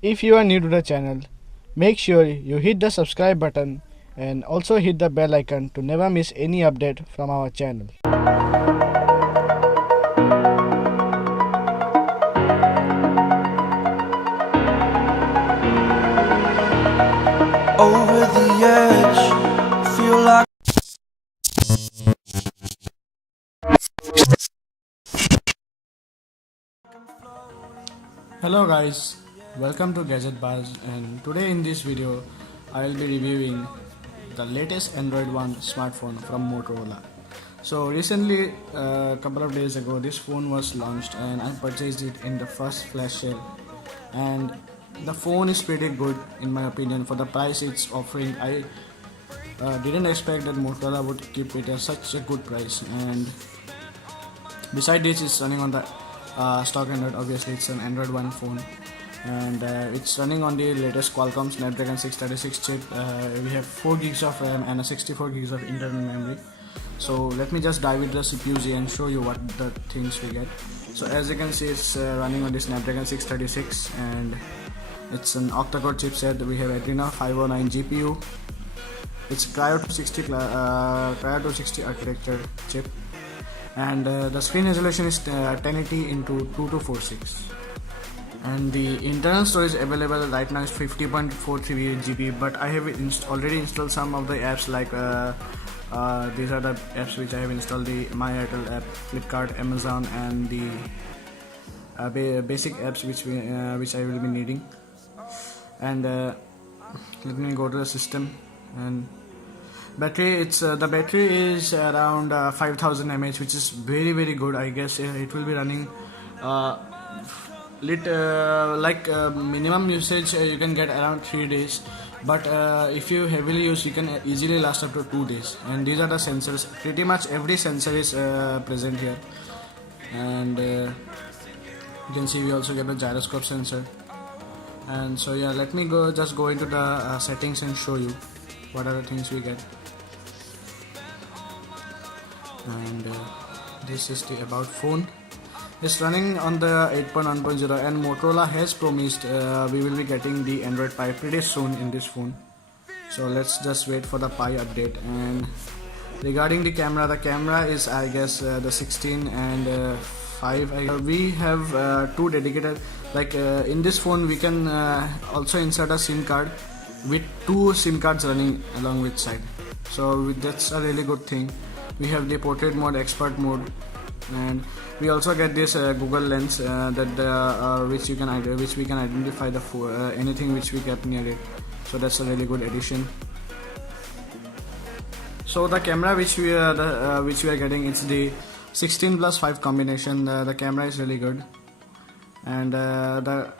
If you are new to the channel, make sure you hit the subscribe button and also hit the bell icon to never miss any update from our channel. Over the edge, feel like Hello guys, welcome to Gadget Buzz, and today in this video I will be reviewing the latest Android One smartphone from Motorola. So recently, a couple of days ago, this phone was launched and I purchased it in the first flash sale, and the phone is pretty good in my opinion for the price it's offering. I didn't expect that Motorola would keep it at such a good price, and beside this it's running on the stock Android. Obviously it's an Android One phone, and it's running on the latest Qualcomm Snapdragon 636 chip. We have 4 gigs of RAM and a 64 gigs of internal memory. So let me just dive into the CPU and show you what the things we get. So as you can see, it's running on the Snapdragon 636, and it's an octa-core chipset. We have Adreno 509 GPU. It's Cryo 260 architecture chip, and the screen resolution is 1080 into 2246, and the internal storage available right now is 50.43 GB. But I have already installed some of the apps, like these are the apps which I have installed: the My Airtel app, FLIPKART, Amazon, and the basic apps which I will be needing. And let me go to the system. And battery, it's the battery is around 5000 mAh, which is very good. I guess it will be running minimum usage you can get around 3 days, but if you heavily use, you can easily last up to 2 days. And these are the sensors. Pretty much every sensor is present here, and you can see we also get a gyroscope sensor. And so yeah, let me just go into the settings and show you what are the things we get. And this is the about phone. It's running on the 8.1.0, and Motorola has promised we will be getting the Android Pie pretty soon in this phone. So let's just wait for the Pie update. And regarding the camera is, I guess, the 16 and 5. We have 2 dedicated, in this phone we can also insert a SIM card with 2 SIM cards running along with side. So that's a really good thing. We have the portrait mode, expert mode, and we also get this Google Lens which we can identify the anything which we get near it. So that's a really good addition. So the camera which we are getting, it's the 16+5 combination. The camera is really good, and the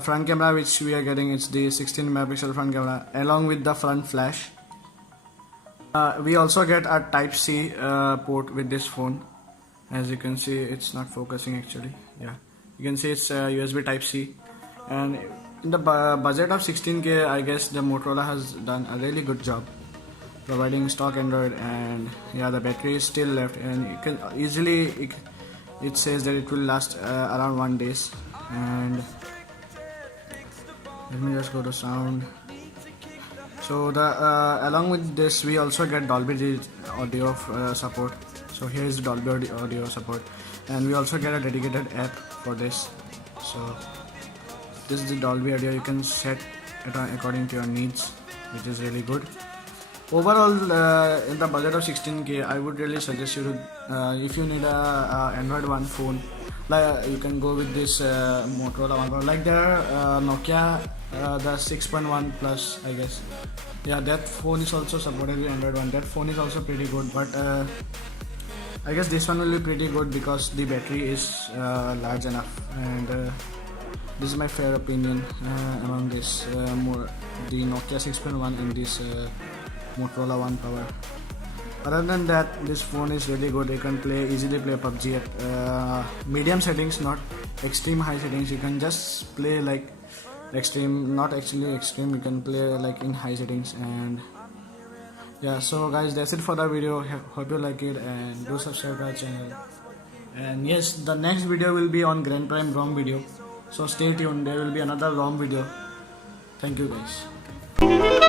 front camera which we are getting, it's the 16 megapixel front camera along with the front flash. We also get a Type-C port with this phone. As you can see, it's not focusing actually. Yeah, you can see it's USB Type-C, and in the budget of 16K, I guess the Motorola has done a really good job providing stock Android. And yeah, the battery is still left, and you can easily, it says that it will last around 1 day. And let me just go to sound. So along with this, we also get Dolby audio support. So here is Dolby audio support, and we also get a dedicated app for this. So this is the Dolby audio. You can set it according to your needs, which is really good. Overall, in the budget of 16K, I would really suggest you to, if you need a Android One phone, you can go with this Motorola one. Like there are Nokia, the 6.1 Plus, I guess. Yeah, that phone is also supported with Android One. That phone is also pretty good, but I guess this one will be pretty good because the battery is large enough. And this is my fair opinion among this the Nokia 6.1 in this Motorola One Power. Other than that, this phone is really good. You can easily play PUBG at medium settings, not extreme high settings. You can just play like extreme, not actually extreme. You can play like in high settings. And yeah, so guys, that's it for the video. Hope you like it, and do subscribe to our channel. And yes, the next video will be on Grand Prime ROM video, so stay tuned. There will be another ROM video. Thank you guys.